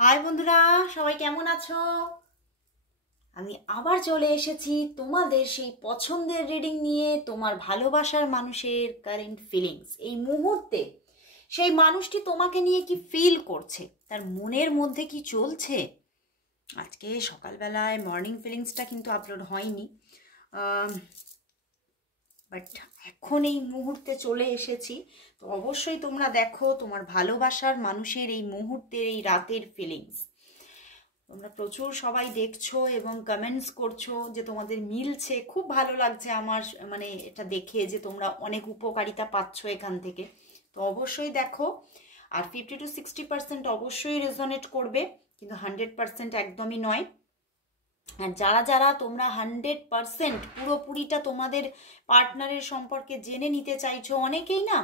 High বন্ধুরা, সবাই কেমন আছো? আমি আবার চলে এসেছি তোমাদের সেই পছন্দের রিডিং নিয়ে। তোমার ভালোবাসার মানুষের কারেন্ট ফিলিংস এই মুহূর্তে, সেই মানুষটি তোমাকে নিয়ে কি ফিল করছে, তার মনের মধ্যে কি চলছে। আজকে সকালবেলায় মর্নিং ফিলিংসটা কিন্তু আপলোড হয়নি, বাট এখন এই মুহূর্তে চলে এসেছি। তো অবশ্যই তোমরা দেখো তোমার ভালোবাসার মানুষের এই মুহূর্তের এই রাতের ফিলিংস। তোমরা প্রচুর সবাই দেখছো এবং কমেন্টস করছো যে তোমাদের মিলছে, খুব ভালো লাগছে আমার, মানে এটা দেখে যে তোমরা অনেক উপকারিতা পাচ্ছ এখান থেকে। তো অবশ্যই দেখো, আর 50 to 60% অবশ্যই রেজনেট করবে, কিন্তু 100% একদমই নয়। আর যারা যারা তোমরা 100% পুরোপুরিটা তোমাদের পার্টনারের সম্পর্কে জেনে নিতে চাইছো, অনেকেই না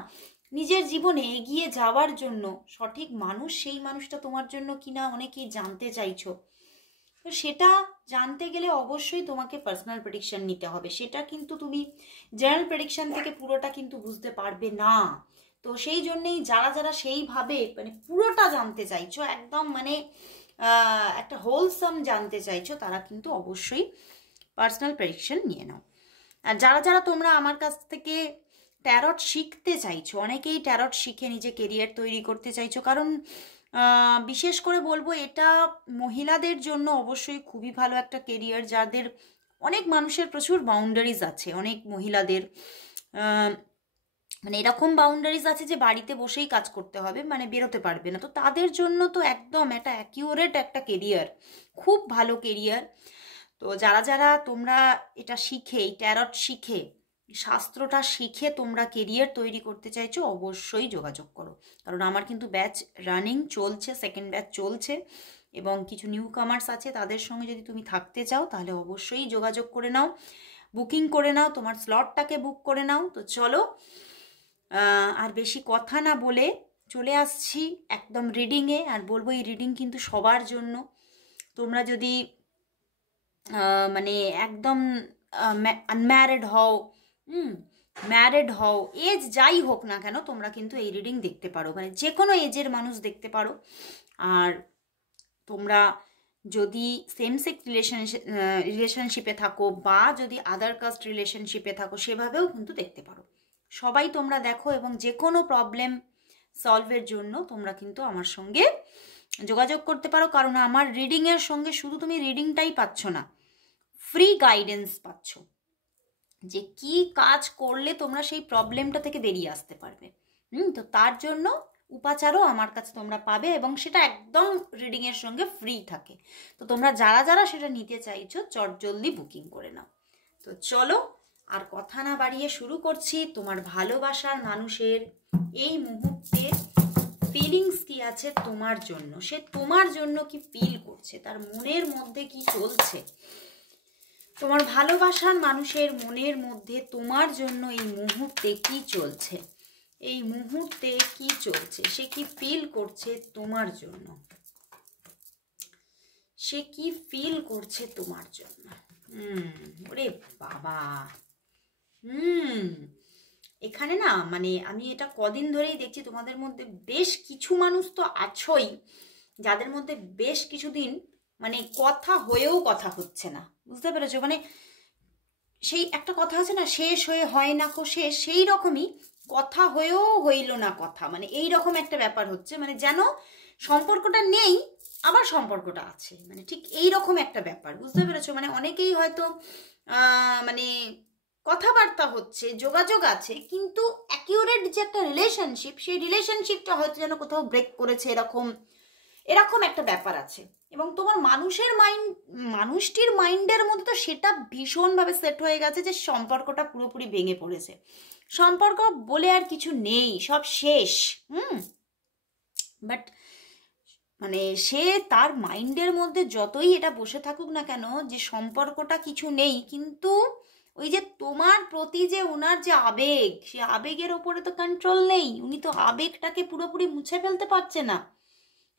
নিজের জীবনে এগিয়ে যাওয়ার জন্য সঠিক মানুষ, সেই মানুষটা তোমার জন্য কিনা অনেকেই জানতে চাইছো। তো সেটা জানতে গেলে অবশ্যই তোমাকে পার্সোনাল প্রেডিকশন নিতে হবে। সেটা কিন্তু তুমি জেনারেল প্রেডিকশন থেকে পুরোটা কিন্তু বুঝতে পারবে না। তো সেই জন্যেই যারা যারা সেইভাবে মানে পুরোটা জানতে চাইছো, একদম মানে একটা হোলসাম জানতে চাইছো, তারা কিন্তু অবশ্যই পার্সোনাল প্রেডিকশন নিয়ে নাও। আর যারা যারা তোমরা আমার কাছ থেকে ট্যারট শিখতে চাইছো, অনেকেই ট্যারট শিখে নিজে কেরিয়ার তৈরি করতে চাইছো, কারণ বিশেষ করে বলবো এটা মহিলাদের জন্য অবশ্যই খুবই ভালো একটা কেরিয়ার। যাদের অনেক মানুষের প্রচুর বাউন্ডারিজ আছে, অনেক মহিলাদের মানে এরকম বাউন্ডারিজ আছে যে বাড়িতে বসেই কাজ করতে হবে, মানে বেরোতে পারবে না। তো তাদের জন্য তো একদম একটা অ্যাকিউরেট একটা কেরিয়ার, খুব ভালো কেরিয়ার। তো যারা যারা তোমরা এটা শিখে, এই ট্যারট শিখে, শাস্ত্রটা শিখে তোমরা কেরিয়ার তৈরি করতে চাইছো, অবশ্যই যোগাযোগ করো। কারণ আমার কিন্তু ব্যাচ রানিং চলছে, সেকেন্ড ব্যাচ চলছে, এবং কিছু নিউ কামার্স আছে। তাদের সঙ্গে যদি তুমি থাকতে চাও তাহলে অবশ্যই যোগাযোগ করে নাও, বুকিং করে নাও, তোমার স্লটটাকে বুক করে নাও। তো চলো আর বেশি কথা না বলে চলে আসছি একদম রিডিংয়ে। আর বলবো এই রিডিং কিন্তু সবার জন্য। তোমরা যদি মানে একদম আনম্যারিড হও, ম্যারিড হও, এজ যাই হোক না কেন, তোমরা কিন্তু এই রিডিং দেখতে পারো, মানে যে কোনো এজের মানুষ দেখতে পারো। আর তোমরা যদি সেম সেক্স রিলেশনশিপে থাকো, বা যদি আদার কাস্ট রিলেশনশিপে থাকো, সেভাবেও কিন্তু দেখতে পারো। সবাই তোমরা দেখো, এবং যে কোনো প্রবলেম সলভের জন্য তোমরা কিন্তু আমার সঙ্গে যোগাযোগ করতে পারো। কারণ আমার রিডিংয়ের সঙ্গে শুধু তুমি রিডিংটাই পাচ্ছ না, ফ্রি গাইডেন্স পাচ্ছ, যে কি কাজ করলে তোমরা সেই প্রবলেমটা থেকে বেরিয়ে আসতে পারবে। তো তার জন্য উপাচারও আমার কাছে তোমরা পাবে, এবং সেটা একদম রিডিংয়ের সঙ্গে ফ্রি থাকে। তো তোমরা যারা যারা সেটা নিতে চাইছো চটজলদি বুকিং করে নাও। তো চলো আর কথা না বাড়িয়ে শুরু করছি তোমার ভালোবাসার মানুষের এই মুহূর্তে ফিলিংস কি আছে তোমার জন্য, সে তোমার জন্য কি ফিল করছে, তার মনের মধ্যে কি চলছে। তোমার ভালোবাসার মানুষের মনের মধ্যে তোমার জন্য এই মুহূর্তে কি চলছে, এই মুহূর্তে কি চলছে, সে কি ফিল করছে তোমার জন্য, সে কি ফিল করছে তোমার জন্য। ওরে বাবা, এখানে না মানে আমি এটা কদিন ধরেই দেখছি, তোমাদের মধ্যে বেশ কিছু মানুষ তো আছোই যাদের মধ্যে বেশ কিছুদিন মানে কথা হয়েও কথা হচ্ছে না, বুঝতে পেরেছো? মানে সেই একটা কথা আছে না, শেষ হয়ে হয় না কো শেষ, সেই রকমই কথা হয়েও হইল না কথা, মানে এই রকম একটা ব্যাপার হচ্ছে। মানে যেন সম্পর্কটা নেই আবার সম্পর্কটা আছে, মানে ঠিক এই রকম একটা ব্যাপার, বুঝতে পেরেছো? মানে অনেকেই হয়তো মানে কথাবার্তা হচ্ছে, যোগাযোগ আছে, কিন্তু অ্যাকিউরেট যে একটা রিলেশনশিপ, সেই রিলেশনশিপটা হয়তো যেন কোথাও ব্রেক করেছে, এরকম এরকম একটা ব্যাপার আছে। এবং তোমার মানুষটির মাইন্ডের মধ্যে তো সেটা ভীষণভাবে সেট হয়ে গেছে যে সম্পর্কটা পুরোপুরি ভেঙে পড়েছে, সম্পর্ক বলে আর কিছু নেই, সব শেষ। বাট মানে সে তার মাইন্ডের মধ্যে যতই এটা বসে থাকুক না কেন যে সম্পর্কটা কিছু নেই, কিন্তু ওই যে তোমার প্রতি যে ওনার যে আবেগ, সে আবেগের ওপরে তো কন্ট্রোল নেই, উনি তো আবেগটাকে পুরোপুরি মুছে ফেলতে পারছে না।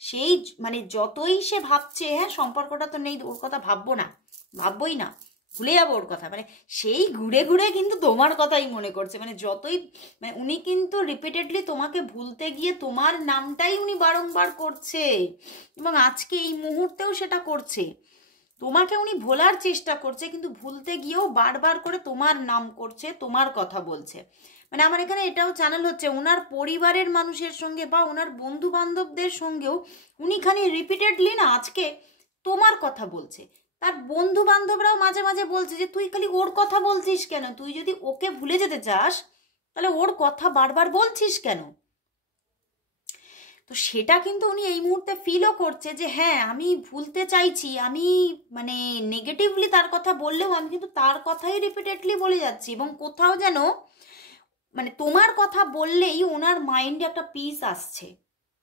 সেই মানে যতই সে ভাবছে হ্যাঁ সম্পর্কটা তো নেই, ওর কথা ভাববই না, ভুলে যাবো ওর কথা, মানে সেই ঘুরে ঘুরে কিন্তু তোমার কথাই মনে করছে, মানে যতই মানে উনি কিন্তু রিপিটেডলি তোমাকে ভুলতে গিয়ে তোমার নামটাই উনি বারংবার করছে, এবং আজকে এই মুহূর্তেও সেটা করছে। তোমাকে উনি ভোলার চেষ্টা করছে, কিন্তু ভুলতে গিয়েও বারবার করে তোমার নাম করছে, তোমার কথা বলছে। মানে আমার এখানে এটাও চ্যানেল হচ্ছে ওনার পরিবারের মানুষের সঙ্গে বা ওনার বন্ধু বান্ধবদের সঙ্গেও উনি খালি রিপিটেডলি না আজকে তোমার কথা বলছে। তার বন্ধু বান্ধবরাও মাঝে মাঝে বলছে যে তুই খালি ওর কথা বলছিস কেন, তুই যদি ওকে ভুলে যেতে চাস তাহলে ওর কথা বারবার বলছিস কেন। তো সেটা কিন্তু উনি এই মুহূর্তে ফিলও করছে যে হ্যাঁ আমি ভুলতে চাইছি, আমি মানে নেগেটিভলি তার কথা বললেও আমি কিন্তু তার কথাই রিপিটেডলি বলে যাচ্ছি, এবং কোথাও যেন মানে তোমার কথা বললেই ওনার মাইন্ডে একটা পিস আসছে,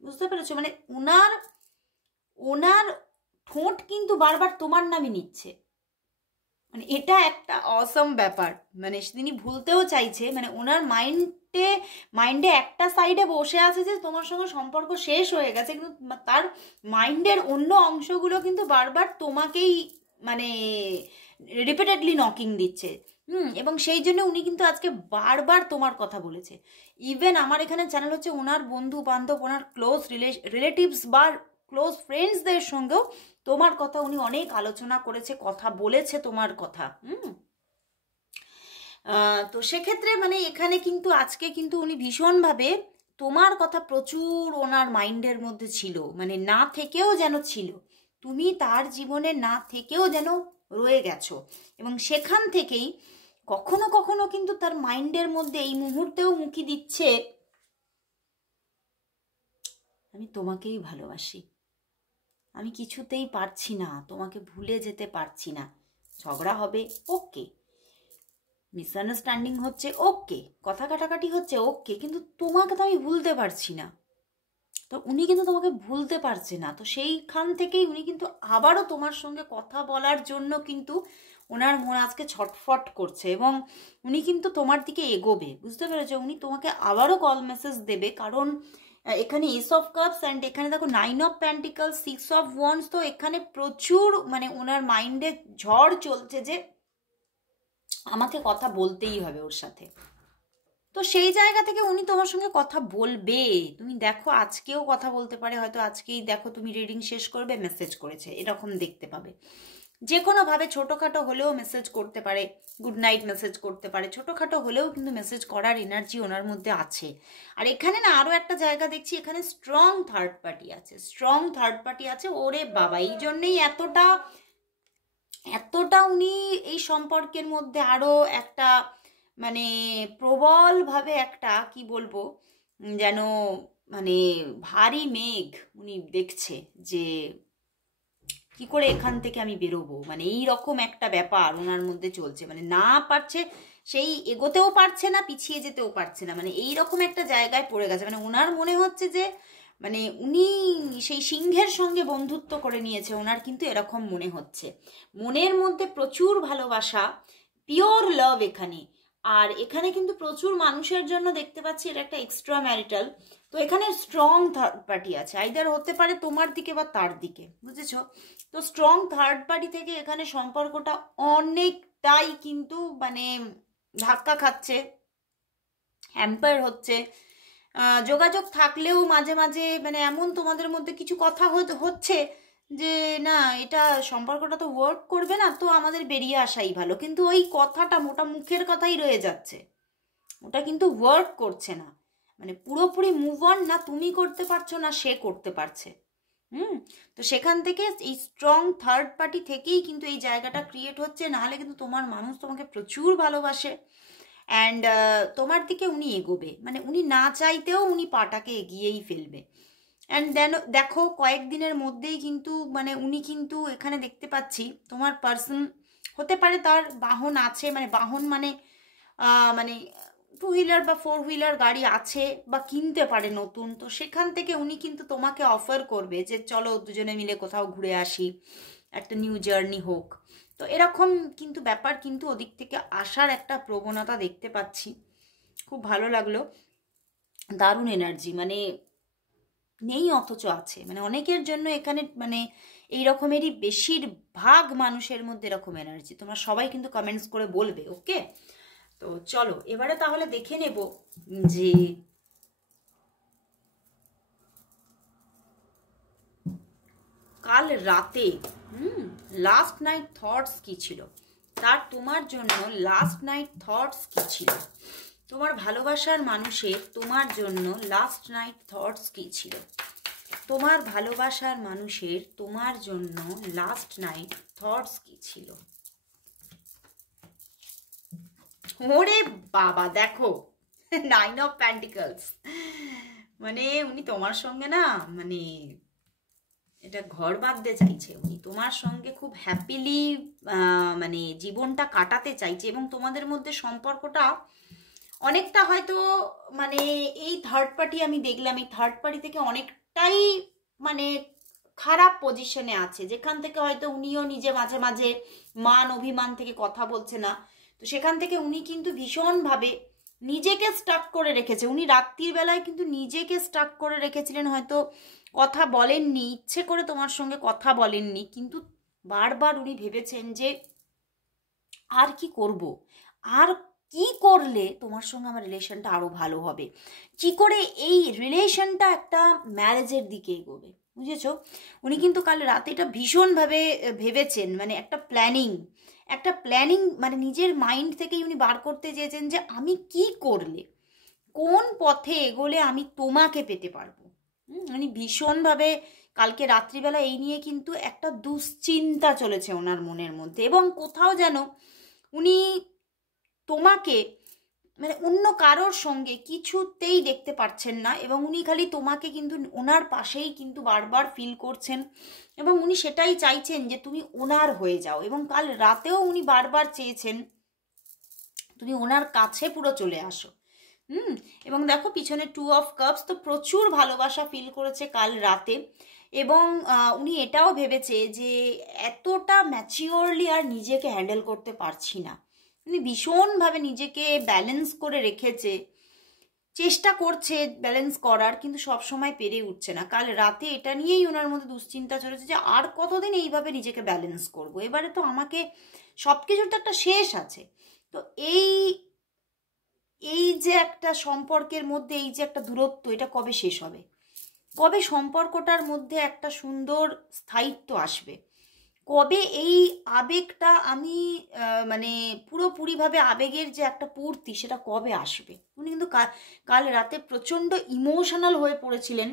বুঝতে পেরেছো? মানে ওনার ওনার ঠোঁট কিন্তু বারবার তোমার নামই নিচ্ছে, মানে এটা একটা অসম ব্যাপার। মানে তিনি ভুলতেও চাইছে, মানে ওনার মাইন্ডে একটা সাইডে বসে আছে যে তোমার সঙ্গে সম্পর্ক শেষ হয়ে গেছে, কিন্তু তার মাইন্ডের অন্য অংশগুলো কিন্তু বারবার তোমাকেই মানে রিপিটেডলি নকিং দিচ্ছে। এবং সেই জন্য উনি কিন্তু আজকে বারবার তোমার কথা বলেছে। ইভেন আমার এখানে চ্যানেল হচ্ছে ওনার বন্ধু বান্ধব, ওনার ক্লোজ রিলেটিভস বা ক্লোজ ফ্রেন্ডসদের সঙ্গেও তোমার কথা উনি অনেক আলোচনা করেছে, কথা বলেছে তোমার কথা। তো সেক্ষেত্রে মানে এখানে কিন্তু আজকে কিন্তু উনি ভীষণভাবে তোমার কথা প্রচুর ওনার মাইন্ডের মধ্যে ছিল, মানে না থেকেও যেন ছিল, তুমি তার জীবনে না থেকেও যেন রয়ে গেছো, এবং সেখান থেকেই কখনো কখনো কিন্তু তার মাইন্ডের মধ্যে এই মুহূর্তেও উঁকি দিচ্ছে আমি তোমাকেই ভালোবাসি, আমি কিছুতেই পারছি না, তোমাকে ভুলে যেতে পারছি না। ঝগড়া হবে ওকে, মিসআন্ডারস্ট্যান্ডিং হচ্ছে ওকে, কথা কাটাকাটি হচ্ছে ওকে, কিন্তু তোমাকে তো আমি ভুলতে পারছি না। তো উনি কিন্তু তোমাকে ভুলতে পারছে না, তো সেইখান থেকেই উনি কিন্তু আবারও তোমার সঙ্গে কথা বলার জন্য কিন্তু ওনার মন আজকে ছটফট করছে, এবং উনি কিন্তু তোমার দিকে এগোবে, বুঝতে পেরেছো? উনি তোমাকে আবারও কল মেসেজ দেবে, কারণ এখানে এস অফ কাপস অ্যান্ড এখানে দেখো 9 অফ পেন্টিকলস, 6 অফ ওয়ান্ডস, তো এখানে প্রচুর মানে ওনার মাইন্ডে ঝড় চলছে যে আমাকে কথা বলতেই হবে ওর সাথে। তো সেই জায়গা থেকে উনি তোমার সঙ্গে কথা বলবে, তুমি দেখো আজকেও কথা বলতে পারে, হয়তো আজকেই দেখো তুমি রিডিং শেষ করবে মেসেজ করেছে, এরকম দেখতে পাবে। যে কোনোভাবে ছোটোখাটো হলেও মেসেজ করতে পারে, গুড নাইট মেসেজ করতে পারে, ছোটোখাটো হলেও কিন্তু মেসেজ করার এনার্জি ওনার মধ্যে আছে। আর এখানে না আরও একটা জায়গা দেখছি, এখানে স্ট্রং থার্ড পার্টি আছে, স্ট্রং থার্ড পার্টি আছে। ওরে বাবা, এই জন্যেই এতটা এতটা উনি এই সম্পর্কের মধ্যে আরও একটা মানে প্রবলভাবে একটা কি বলবো যেন মানে ভারী মেঘ উনি দেখছে যে কি করে এখান থেকে আমি বেরোবো, মানে এই রকম একটা ব্যাপার ওনার মধ্যে চলছে, মানে না পারছে, সেই এগোতেও পারছে না, পিছিয়ে যেতেও পারছে না, মানে এই রকম একটা জায়গায় পড়ে গেছে। মানে ওনার মনে হচ্ছে যে মানে উনি সেই সিংহের সঙ্গে বন্ধুত্ব করে নিয়েছে, ওনার কিন্তু এরকম মনে হচ্ছে। মনের মধ্যে প্রচুর ভালোবাসা, পিওর লাভ এখানে। আর এখানে কিন্তু প্রচুর মানুষের জন্য দেখতে পাচ্ছি এটা একটা এক্সট্রা ম্যারিটাল। তো এখানে স্ট্রং থার্ড পার্টি আছে, আইদার হতে পারে তোমার দিকে বা তার দিকে, বুঝেছো? তো স্ট্রং থার্ড পার্টি থেকে এখানে সম্পর্কটা অনেকটাই কিন্তু মানে ধাক্কা খাচ্ছে, হ্যাম্পার হচ্ছে। যোগাযোগ থাকলেও মাঝে মাঝে মানে এমন তোমাদের মধ্যে কিছু কথা হচ্ছে যে না এটা সম্পর্কটা তো ওয়ার্ক করবে না, তো আমাদের বেরিয়ে আসাই ভালো, কিন্তু ওই কথাটা মোটা মুখের কথাই রয়ে যাচ্ছে, ওটা কিন্তু ওয়ার্ক করছে না। মানে পুরোপুরি মুভ অন না তুমি করতে পারছো না সে করতে পারছে। তো সেখান থেকে এই স্ট্রং থার্ড পার্টি থেকেই কিন্তু এই জায়গাটা ক্রিয়েট হচ্ছে, নাহলে কিন্তু তোমার মানুষ তোমাকে প্রচুর ভালোবাসে, অ্যান্ড তোমার দিকে উনি এগোবে, মানে উনি না চাইতেও উনি পাটাকে এগিয়েই ফেলবে। অ্যান্ড দেন দেখো কয়েকদিনের মধ্যেই কিন্তু মানে উনি কিন্তু এখানে দেখতে পাচ্ছি তোমার পার্সন হতে পারে তার বাহন আছে, মানে বাহন মানে মানে 2 হুইলার বা 4 হুইলার গাড়ি আছে বা কিনতে পারে নতুন, তো সেখান থেকে উনি কিন্তু তোমাকে অফার করবে যে চলো দুজনে মিলে কোথাও ঘুরে আসি, একটা নিউ জার্নি হোক। তো এরকম কিন্তু ব্যাপার কিন্তু ওদিক থেকে আসার একটা প্রবণতা দেখতে পাচ্ছি, খুব ভালো লাগলো, দারুণ এনার্জি। মানে নেই অথচ আছে, মানে অনেকের জন্য এখানে মানে এই রকমেরই বেশিরভাগ মানুষের মধ্যে এরকম এনার্জি। তোমরা সবাই কিন্তু কমেন্টস করে বলবে, ওকে? তো চলো এবারে তাহলে দেখে নেব যে কাল রাতে লাস্ট নাইট থটস কি ছিল, তার তোমার জন্য লাস্ট নাইট থটস কি ছিল, তোমার ভালোবাসার মানুষের তোমার জন্য লাস্ট নাইট থটস কি ছিল, তোমার ভালোবাসার মানুষের তোমার জন্য লাস্ট নাইট থটস কি ছিল। ওরে বাবা, দেখো 9 অফ পেন্টিকলস, মানে উনি তোমার সঙ্গে না মানে এটা ঘর বাঁধতে চাইছে, উনি তোমার সঙ্গে খুব হ্যাপিলি মানে জীবনটা কাটাতে চাইছে, এবং তোমাদের মধ্যে সম্পর্কটা অনেকটা হয়তো মানে এই থার্ড পার্টি আমি দেখলাম, এই থার্ড পার্টি থেকে অনেকটাই মানে খারাপ পজিশনে আছে, যেখান থেকে হয়তো উনিও নিজে মাঝে মাঝে মান অভিমান থেকে কথা বলছে না। তো সেখান থেকে উনি কিন্তু ভীষণভাবে নিজেকে স্টাক করে রেখেছে, উনি রাত্রির বেলায় কিন্তু নিজেকে স্টাক করে রেখেছিলেন, হয়তো কথা বলেননি, ইচ্ছে করে তোমার সঙ্গে কথা বলেননি, কিন্তু বারবার উনি ভেবেছেন যে আর কি করব, আর কি করলে তোমার সঙ্গে আমার রিলেশনটা আরও ভালো হবে, কি করে এই রিলেশনটা একটা ম্যারেজের দিকে এগোবে, বুঝেছো? উনি কিন্তু কাল রাতে এটা ভীষণভাবে ভেবেছেন, মানে একটা প্ল্যানিং মানে নিজের মাইন্ড থেকেই উনি বার করতে চেয়েছেন যে আমি কি করলে, কোন পথে এগোলে আমি তোমাকে পেতে পারবো। উনি ভীষণভাবে কালকে রাত্রিবেলা এই নিয়ে কিন্তু একটা দুশ্চিন্তা চলেছে ওনার মনের মধ্যে, এবং কোথাও যেন উনি তোমাকে মানে অন্য কারোর সঙ্গে কিছুতেই দেখতে পারছেন না, এবং উনি খালি তোমাকে কিন্তু ওনার পাশেই কিন্তু বারবার ফিল করছেন, এবং উনি সেটাই চাইছেন যে তুমি ওনার হয়ে যাও, এবং কাল রাতেও উনি বারবার চেয়েছেন তুমি ওনার কাছে পুরো চলে আসো। এবং দেখো পিছনে 2 অফ কাপস, তো প্রচুর ভালোবাসা ফিল করেছে কাল রাতে, এবং উনি এটাও ভেবেছে যে এতটা ম্যাচিওরলি আর নিজেকে হ্যান্ডেল করতে পারছি না, উনি ভীষণভাবে নিজেকে ব্যালেন্স করে রেখেছে, চেষ্টা করছে ব্যালেন্স করার, কিন্তু সব সময় পেরে উঠছে না। কাল রাতে এটা নিয়েই ওনার মধ্যে দুশ্চিন্তা চলেছে যে আর কতদিন এইভাবে নিজেকে ব্যালেন্স করব, এবারে তো আমাকে সব কিছুর তো একটা শেষ আছে। তো এই এই যে একটা সম্পর্কের মধ্যে এই যে একটা দূরত্ব, এটা কবে শেষ হবে, কবে সম্পর্কটার মধ্যে একটা সুন্দর স্থায়িত্ব আসবে, কবে এই আবেগটা আমি মানে পুরোপুরিভাবে আবেগের যে একটা পূর্তি সেটা কবে আসবে। উনি কিন্তু কাল রাতে প্রচণ্ড ইমোশনাল হয়ে পড়েছিলেন,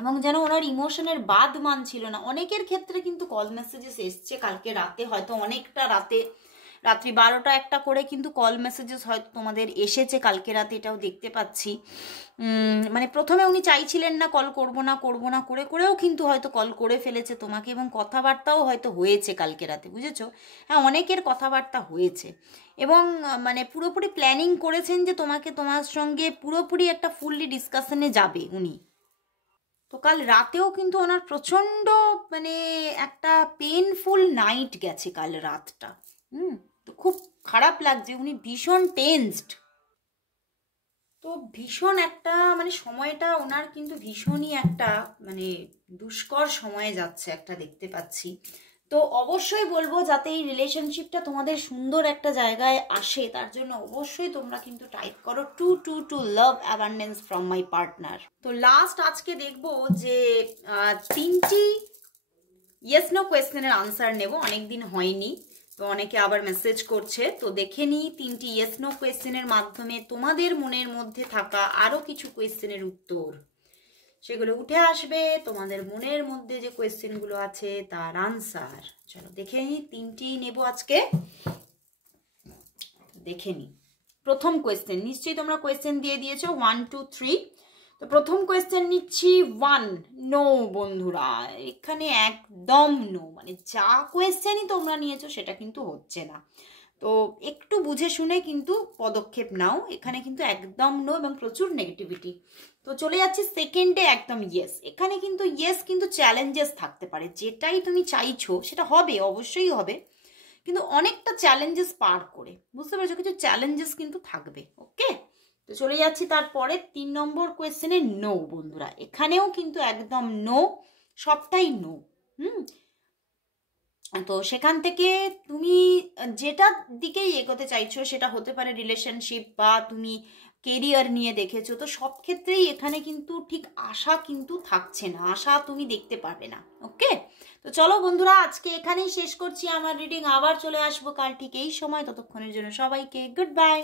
এবং যেন ওনার ইমোশনের বাদ মানছিল না। অনেকের ক্ষেত্রে কিন্তু কল মেসেজেস এসছে কালকে রাতে, হয়তো অনেকটা রাত্রি 12টা-1টা করে কিন্তু কল মেসেজেস হয়তো তোমাদের এসেছে কালকে রাতে, এটাও দেখতে পাচ্ছি। মানে প্রথমে উনি চাইছিলেন না কল করব না করে করেও কিন্তু হয়তো কল করে ফেলেছে তোমাকে, এবং কথাবার্তাও হয়তো হয়েছে কালকে রাতে, বুঝেছো? হ্যাঁ, অনেকের কথাবার্তা হয়েছে, এবং মানে পুরোপুরি প্ল্যানিং করেছেন যে তোমার সঙ্গে পুরোপুরি একটা ফুললি ডিসকাশনে যাবে উনি। তো কাল রাতেও কিন্তু ওনার প্রচণ্ড মানে একটা পেনফুল নাইট গেছে কাল রাতটা। তো খুব খারাপ লাগছে, উনি ভীষণ টেন্সড, তো ভীষণ একটা মানে সময়টা ওনার কিন্তু ভীষণই একটা মানে দুষ্কর সময়ে যাচ্ছে একটা দেখতে পাচ্ছি। তো অবশ্যই বলবো যাতে এই রিলেশনশিপটা তোমাদের সুন্দর একটা জায়গায় আসে, তার জন্য অবশ্যই তোমরা কিন্তু টাইপ করো 222 লাভ অ্যাবান্ডেন্স ফ্রম মাই পার্টনার। তো লাস্ট আজকে দেখবো যে 3টি ইয়েস নো কোয়েশ্চেনের আনসার নেব, অনেকদিন হয়নি, তো অনেকে আবার মেসেজ করছে, তো দেখে নিই 3টি ইয়েস নো কোয়েশ্চেনের মাধ্যমে তোমাদের মনের মধ্যে থাকা আরও কিছু কোয়েশ্চেনের উত্তর সেগুলো উঠে আসবে, তোমাদের মনের মধ্যে যে কোয়েশ্চেনগুলো আছে তার আনসার। চলো দেখে নিই, 3টি নেব আজকে, দেখে নিই। প্রথম কোয়েশ্চেন, নিশ্চয়ই তোমরা কোয়েশ্চেন দিয়ে দিয়েছো 1 2 3। তো প্রথম কোয়েশ্চেন নিচ্ছি 1, নো বন্ধুরা, এখানে একদম নো, মানে যা কোয়েশ্চেনই তোমরা নিয়েছো সেটা কিন্তু হচ্ছে না, তো একটু বুঝে শুনে কিন্তু পদক্ষেপ নাও, এখানে কিন্তু একদম নো এবং প্রচুর নেগেটিভিটি। তো চলে যাচ্ছি সেকেন্ডে, একদম ইয়েস। এখানে কিন্তু ইয়েস কিন্তু চ্যালেঞ্জেস থাকতে পারে, যেটাই তুমি চাইছো সেটা হবে, অবশ্যই হবে, কিন্তু অনেকটা চ্যালেঞ্জেস পার করে, বুঝতে পেরেছো, কিছু চ্যালেঞ্জেস কিন্তু থাকবে, ওকে? তো তো চলে যাচ্ছি তারপরে 3 নম্বর কোয়েশ্চেনে। নো বন্ধুরা, এখানেও কিন্তু একদম নো, সবটাই নো। তো সেখান থেকে তুমি যেটা দিকেই এগোতে চাইছো, সেটা হতে পারে রিলেশনশিপ বা তুমি কেরিয়ার নিয়ে দেখেছো, তো সব ক্ষেত্রেই এখানে কিন্তু ঠিক আশা কিন্তু থাকছে না, আশা তুমি দেখতে পারবে না। ওকে, তো চলো বন্ধুরা, আজকে এখানেই শেষ করছি আমার রিডিং। আবার চলে আসবো কাল ঠিক এই সময়। ততক্ষণের জন্য সবাইকে গুড বাই।